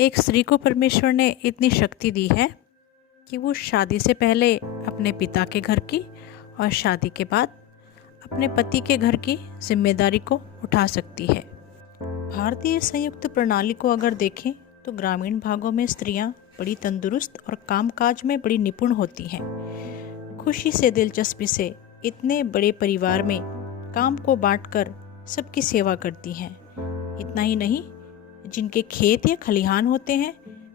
एक स्त्री को परमेश्वर ने इतनी शक्ति दी है कि वो शादी से पहले अपने पिता के घर की और शादी के बाद अपने पति के घर की जिम्मेदारी को उठा सकती है। भारतीय संयुक्त प्रणाली को अगर देखें तो ग्रामीण भागों में स्त्रियां बड़ी तंदुरुस्त और कामकाज में बड़ी निपुण होती हैं। खुशी से, दिलचस्पी से इतने बड़े परिवार में काम को बांटकर सबकी सेवा करती हैं। इतना ही नहीं, जिनके खेत या खलिहान होते हैं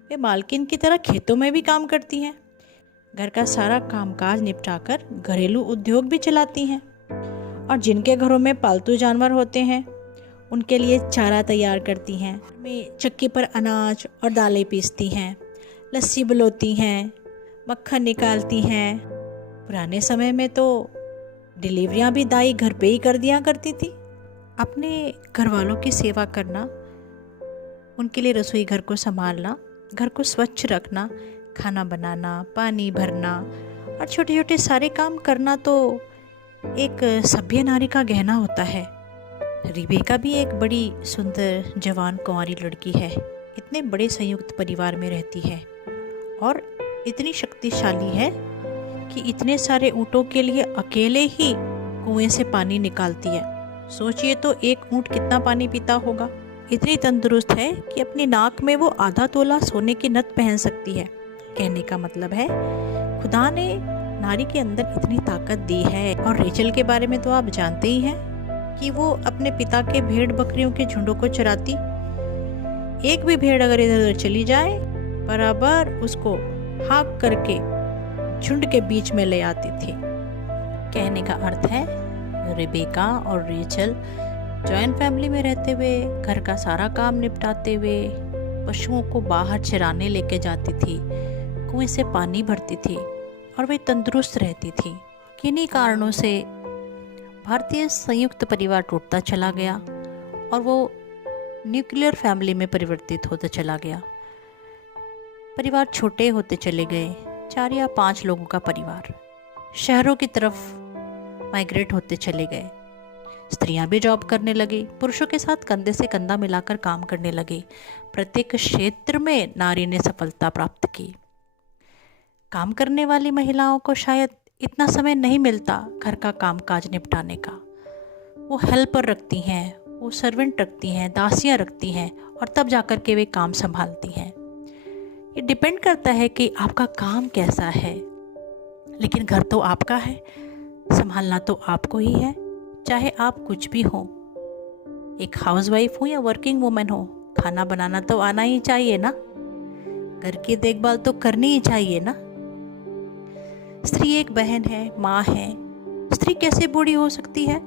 वे मालकिन की तरह खेतों में भी काम करती हैं। घर का सारा कामकाज निपटाकर घरेलू उद्योग भी चलाती हैं। और जिनके घरों में पालतू जानवर होते हैं उनके लिए चारा तैयार करती हैं। में चक्की पर अनाज और दालें पीसती हैं, लस्सी बुलोती हैं, मक्खन निकालती हैं। पुराने समय में तो डिलीवरियां भी दाई घर पे ही कर दिया करती थी। अपने घर वालों की सेवा करना, उनके लिए रसोई घर को संभालना, घर को स्वच्छ रखना, खाना बनाना, पानी भरना और छोटे छोटे सारे काम करना तो एक सभ्य नारी का गहना होता है। रिबेका भी एक बड़ी सुंदर जवान कुंवारी लड़की है। इतने बड़े संयुक्त परिवार में रहती है और इतनी शक्तिशाली है कि इतने सारे ऊँटों के लिए अकेले ही कुएं से पानी निकालती है। सोचिए तो एक ऊँट कितना पानी पीता होगा। इतनी तंदुरुस्त है कि अपनी नाक में वो आधा तोला सोने की नथ पहन सकती है। कहने का मतलब है खुदा ने नारी के अंदर इतनी ताकत दी है। और रेचल के बारे में तो आप जानते ही हैं कि वो अपने पिता के भेड़ बकरियों के झुंडों को चराती। एक भी भेड़ अगर इधर उधर चली जाए बराबर उसको हाँक करके झुंड के बीच में ले आती थी। कहने का अर्थ है रिबेका और रेचल जॉइंट फैमिली में रहते हुए, घर का सारा काम निपटाते हुए, पशुओं को बाहर चराने लेके जाती थी, कुएं से पानी भरती थी और वे तंदुरुस्त रहती थी। किन्हीं कारणों से भारतीय संयुक्त परिवार टूटता चला गया और वो न्यूक्लियर फैमिली में परिवर्तित होता चला गया। परिवार छोटे होते चले गए। 4 या 5 लोगों का परिवार शहरों की तरफ माइग्रेट होते चले गए। स्त्रियां भी जॉब करने लगी, पुरुषों के साथ कंधे से कंधा मिलाकर काम करने लगी। प्रत्येक क्षेत्र में नारी ने सफलता प्राप्त की। काम करने वाली महिलाओं को शायद इतना समय नहीं मिलता घर का कामकाज निपटाने का। वो हेल्पर रखती हैं, वो सर्वेंट रखती हैं, दासियां रखती हैं और तब जाकर के वे काम संभालती हैं। ये डिपेंड करता है कि आपका काम कैसा है, लेकिन घर तो आपका है, संभालना तो आपको ही है, चाहे आप कुछ भी हो। एक हाउसवाइफ हो या वर्किंग वुमेन हो, खाना बनाना तो आना ही चाहिए ना, घर की देखभाल तो करनी ही चाहिए ना। स्त्री एक बहन है, माँ है। स्त्री कैसे बूढ़ी हो सकती है?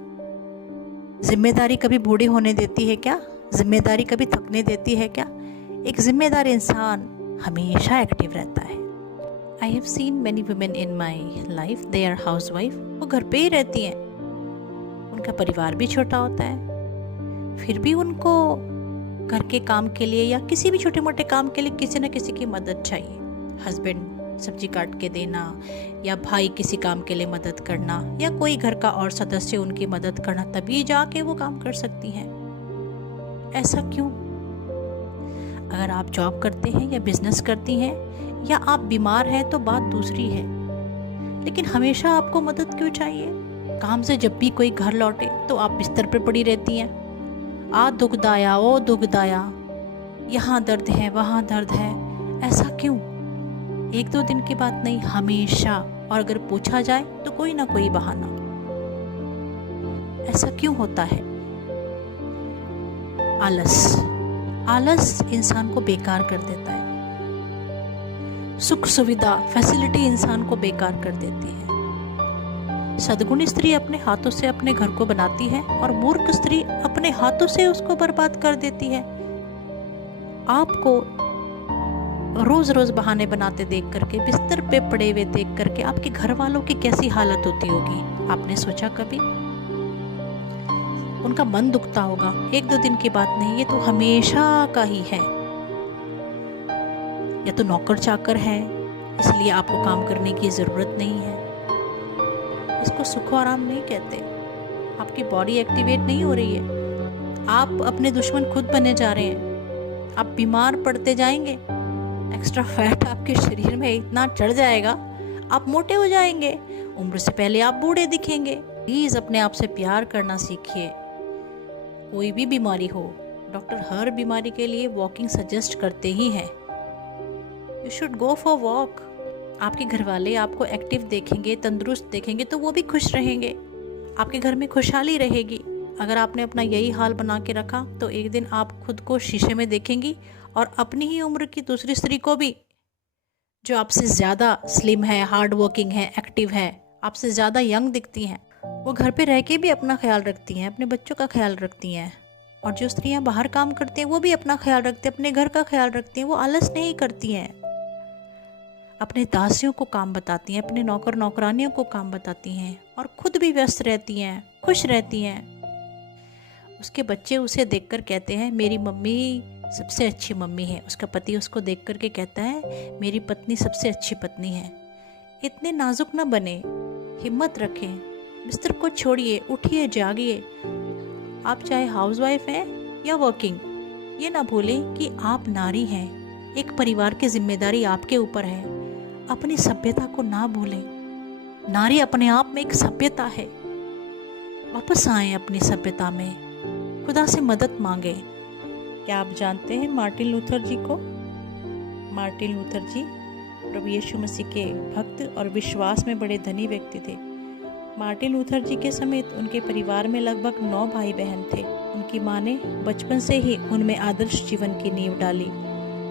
जिम्मेदारी कभी बूढ़ी होने देती है क्या? जिम्मेदारी कभी थकने देती है क्या? एक जिम्मेदार इंसान हमेशा एक्टिव रहता है। I have seen many women in my life, they are housewife. वो घर पे ही रहती हैं, उनका परिवार भी छोटा होता है, फिर भी उनको घर के काम के लिए या किसी भी छोटे मोटे काम के लिए किसी न किसी की मदद चाहिए। हस्बैंड सब्जी काट के देना या भाई किसी काम के लिए मदद करना या कोई घर का और सदस्य उनकी मदद करना, तभी जाके वो काम कर सकती हैं। ऐसा क्यों? अगर आप जॉब करते हैं या बिजनेस करती हैं या आप बीमार हैं तो बात दूसरी है, लेकिन हमेशा आपको मदद क्यों चाहिए? काम से जब भी कोई घर लौटे तो आप बिस्तर पर पड़ी रहती हैं। आ दुखदाया, ओ दुखदाया, यहाँ दर्द है, वहाँ दर्द है। ऐसा क्यों? 1-2 दिन की बात नहीं, हमेशा। और अगर पूछा जाए तो कोई ना कोई बहाना। ऐसा क्यों होता है? आलस इंसान को बेकार कर देता है। सुख सुविधा, फैसिलिटी इंसान को बेकार कर देती है। सद्गुणी स्त्री अपने हाथों से अपने घर को बनाती है और मूर्ख स्त्री अपने हाथों से उसको बर्बाद कर देती है। आपको रोज रोज बहाने बनाते देख करके, बिस्तर पे पड़े हुए देख करके आपके घर वालों की कैसी हालत होती होगी? आपने सोचा कभी? उनका मन दुखता होगा। 1-2 दिन की बात नहीं, ये तो हमेशा का ही है। या तो नौकर चाकर है, इसलिए आपको काम करने की जरूरत नहीं है। इसको सुख और आराम नहीं कहते। आपकी बॉडी एक्टिवेट नहीं हो रही है, आप अपने दुश्मन खुद बने जा रहे हैं। आप बीमार पड़ते जाएंगे, एक्स्ट्रा फैट आपके शरीर में इतना चढ़ जाएगा, आप मोटे हो जाएंगे, उम्र से पहले आप बूढ़े दिखेंगे। प्लीज़ अपने आप से प्यार करना सीखिए। कोई भी बीमारी हो, डॉक्टर हर बीमारी के लिए वॉकिंग सजेस्ट करते ही हैं। You should go for walk. आपके घर वाले आपको एक्टिव देखेंगे, तंदुरुस्त देखेंगे तो वो भी खुश रहेंगे, आपके घर में खुशहाली रहेगी। अगर आपने अपना यही हाल बना के रखा तो एक दिन आप खुद को शीशे में देखेंगी और अपनी ही उम्र की दूसरी स्त्री को भी, जो आपसे ज़्यादा स्लिम है, हार्ड वर्किंग है, एक्टिव है, आपसे ज़्यादा यंग दिखती हैं, वो घर पे रह के भी अपना ख्याल रखती हैं, अपने बच्चों का ख्याल रखती हैं। और जो स्त्रियां बाहर काम करती हैं वो भी अपना ख्याल रखती हैं, अपने घर का ख्याल रखती हैं, वो आलस नहीं करती हैं, अपने दासियों को काम बताती हैं, अपने नौकर नौकरानियों को काम बताती हैं और खुद भी व्यस्त रहती हैं, खुश रहती हैं। उसके बच्चे उसे देखकर कहते हैं मेरी मम्मी सबसे अच्छी मम्मी है, उसका पति उसको देख कर के कहता है मेरी पत्नी सबसे अच्छी पत्नी है। इतने नाजुक न बने, हिम्मत रखें, बिस्तर को छोड़िए, उठिए, जागिए। आप चाहे हाउसवाइफ हैं या वर्किंग, ये ना भूलें कि आप नारी हैं, एक परिवार की जिम्मेदारी आपके ऊपर है। अपनी सभ्यता को ना भूलें, नारी अपने आप में एक सभ्यता है। वापस आएं अपनी सभ्यता में, खुदा से मदद मांगे। क्या आप जानते हैं मार्टिन लूथर जी को? मार्टिन लूथर जी प्रभु यीशु मसीह के भक्त और विश्वास में बड़े धनी व्यक्ति थे। मार्टिन लूथर जी के समेत उनके परिवार में लगभग 9 भाई बहन थे। उनकी माँ ने बचपन से ही उनमें आदर्श जीवन की नींव डाली।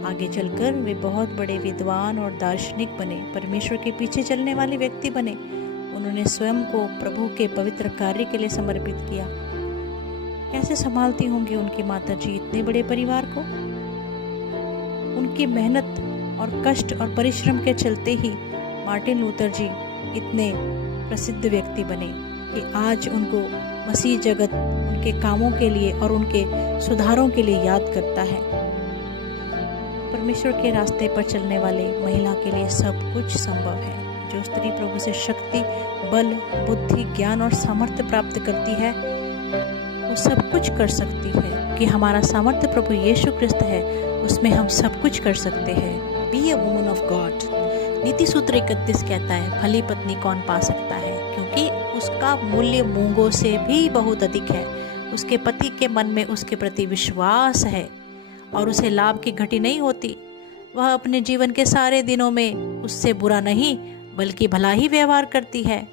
आगे चलकर वे बहुत बड़े विद्वान और दार्शनिक बने, परमेश्वर के पीछे चलने वाले व्यक्ति बने। उन्होंने स्वयं को प्रभु के पवित्र कार्य के लिए समर्पित किया। कैसे संभालती होंगी उनकी माता जी इतने बड़े परिवार को? उनकी मेहनत और कष्ट और परिश्रम के चलते ही मार्टिन लूथर जी इतने प्रसिद्ध व्यक्ति बने कि आज उनको मसीह जगत उनके कामों के लिए और उनके सुधारों के लिए याद करता है। परमेश्वर के रास्ते पर चलने वाले महिला के लिए सब कुछ संभव है। जो स्त्री प्रभु से शक्ति, बल, बुद्धि, ज्ञान और सामर्थ्य प्राप्त करती है वो सब कुछ कर सकती है कि हमारा सामर्थ्य प्रभु यीशु क्रिस्त है, उसमें हम सब कुछ कर सकते हैं। Be a woman of God. नीति सूत्र 31 कहता है भली पत्नी कौन पा सकता है, क्योंकि उसका मूल्य मूंगों से भी बहुत अधिक है। उसके पति के मन में उसके प्रति विश्वास है और उसे लाभ की घटी नहीं होती। वह अपने जीवन के सारे दिनों में उससे बुरा नहीं बल्कि भला ही व्यवहार करती है।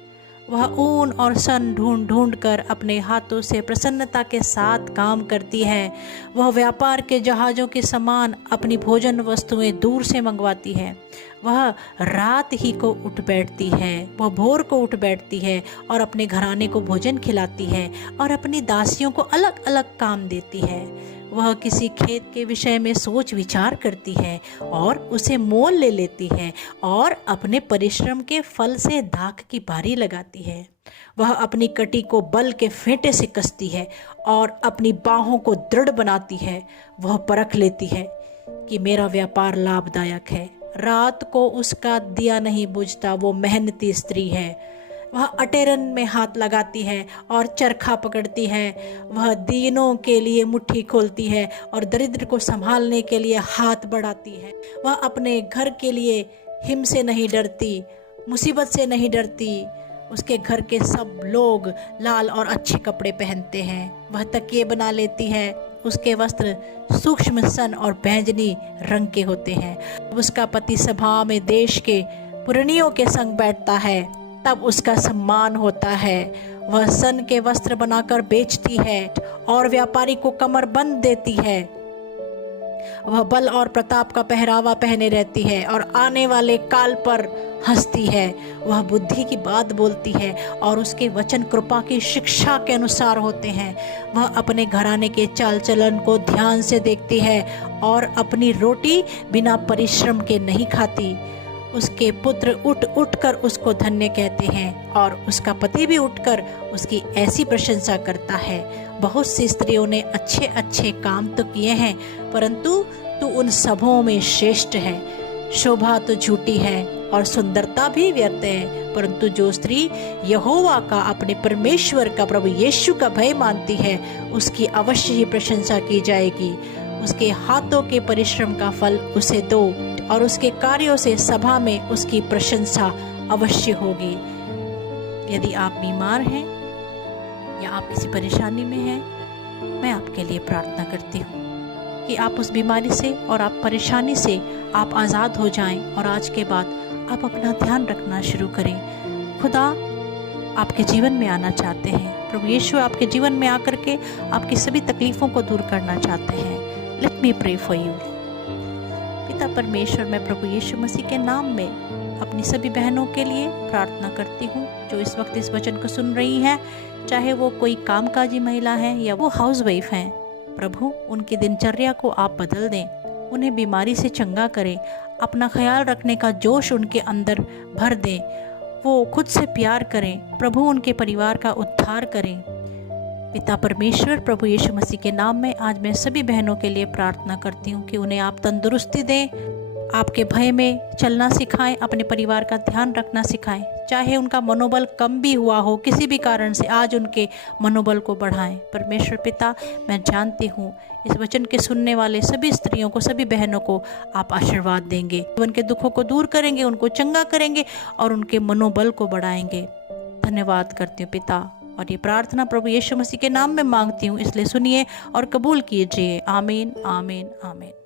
वह ऊन और सन ढूंढ ढूंढ कर अपने हाथों से प्रसन्नता के साथ काम करती है। वह व्यापार के जहाज़ों के समान अपनी भोजन वस्तुएं दूर से मंगवाती है। वह रात ही को उठ बैठती है, वह भोर को उठ बैठती है और अपने घराने को भोजन खिलाती है और अपनी दासियों को अलग अलग काम देती है। वह किसी खेत के विषय में सोच विचार करती है और उसे मोल ले लेती है और अपने परिश्रम के फल से दाख की बारी लगाती है। वह अपनी कटी को बल के फेंटे से कसती है और अपनी बाहों को दृढ़ बनाती है। वह परख लेती है कि मेरा व्यापार लाभदायक है। रात को उसका दिया नहीं बुझता, वो मेहनती स्त्री है। वह अटेरन में हाथ लगाती है और चरखा पकड़ती है। वह दीनों के लिए मुट्ठी खोलती है और दरिद्र को संभालने के लिए हाथ बढ़ाती है। वह अपने घर के लिए हिम से नहीं डरती, मुसीबत से नहीं डरती। उसके घर के सब लोग लाल और अच्छे कपड़े पहनते हैं। वह तकिए बना लेती है। उसके वस्त्र सूक्ष्म सन और बैंगनी रंग के होते हैं। उसका पति सभा में देश के पुरनियों के संग बैठता है, तब उसका सम्मान होता है। वह सन के वस्त्र बनाकर बेचती है और व्यापारी को कमर बंद देती है। वह बल और प्रताप का पहरावा पहने रहती है और आने वाले काल पर हंसती है। वह बुद्धि की बात बोलती है और उसके वचन कृपा की शिक्षा के अनुसार होते हैं। वह अपने घराने के चाल चलन को ध्यान से देखती है और अपनी रोटी बिना परिश्रम के नहीं खाती। उसके पुत्र उठ उठ कर उसको धन्य कहते हैं और उसका पति भी उठकर उसकी ऐसी प्रशंसा करता है। बहुत सी स्त्रियों ने अच्छे अच्छे काम तो किए हैं, परंतु तू उन सबों में श्रेष्ठ है। शोभा तो झूठी है और सुंदरता भी व्यर्थ है, परंतु जो स्त्री यहोवा का, अपने परमेश्वर का, प्रभु यीशु का भय मानती है, उसकी अवश्य ही प्रशंसा की जाएगी। उसके हाथों के परिश्रम का फल उसे दो और उसके कार्यों से सभा में उसकी प्रशंसा अवश्य होगी। यदि आप बीमार हैं या आप किसी परेशानी में हैं, मैं आपके लिए प्रार्थना करती हूँ कि आप उस बीमारी से और आप परेशानी से आप आज़ाद हो जाएं और आज के बाद आप अपना ध्यान रखना शुरू करें। खुदा आपके जीवन में आना चाहते हैं। प्रभु यीशु आपके जीवन में आकर के आपकी सभी तकलीफ़ों को दूर करना चाहते हैं। Let me pray for you. पिता परमेश्वर, मैं प्रभु यीशु मसीह के नाम में अपनी सभी बहनों के लिए प्रार्थना करती हूँ जो इस वक्त इस वचन को सुन रही हैं, चाहे वो कोई कामकाजी महिला है या वो हाउसवाइफ हैं। प्रभु, उनकी दिनचर्या को आप बदल दें, उन्हें बीमारी से चंगा करें, अपना ख्याल रखने का जोश उनके अंदर भर दें, वो खुद से प्यार करें। प्रभु, उनके परिवार का उद्धार करें। पिता परमेश्वर, प्रभु यीशु मसीह के नाम में आज मैं सभी बहनों के लिए प्रार्थना करती हूँ कि उन्हें आप तंदुरुस्ती दें, आपके भय में चलना सिखाएं, अपने परिवार का ध्यान रखना सिखाएं। चाहे उनका मनोबल कम भी हुआ हो, किसी भी कारण से आज उनके मनोबल को बढ़ाएं। परमेश्वर पिता, मैं जानती हूँ इस वचन के सुनने वाले सभी स्त्रियों को, सभी बहनों को आप आशीर्वाद देंगे, उनके दुखों को दूर करेंगे, उनको चंगा करेंगे और उनके मनोबल को बढ़ाएंगे। धन्यवाद करती हूँ पिता, और ये प्रार्थना प्रभु यीशु मसीह के नाम में मांगती हूँ, इसलिए सुनिए और कबूल कीजिए। आमीन, आमीन, आमीन।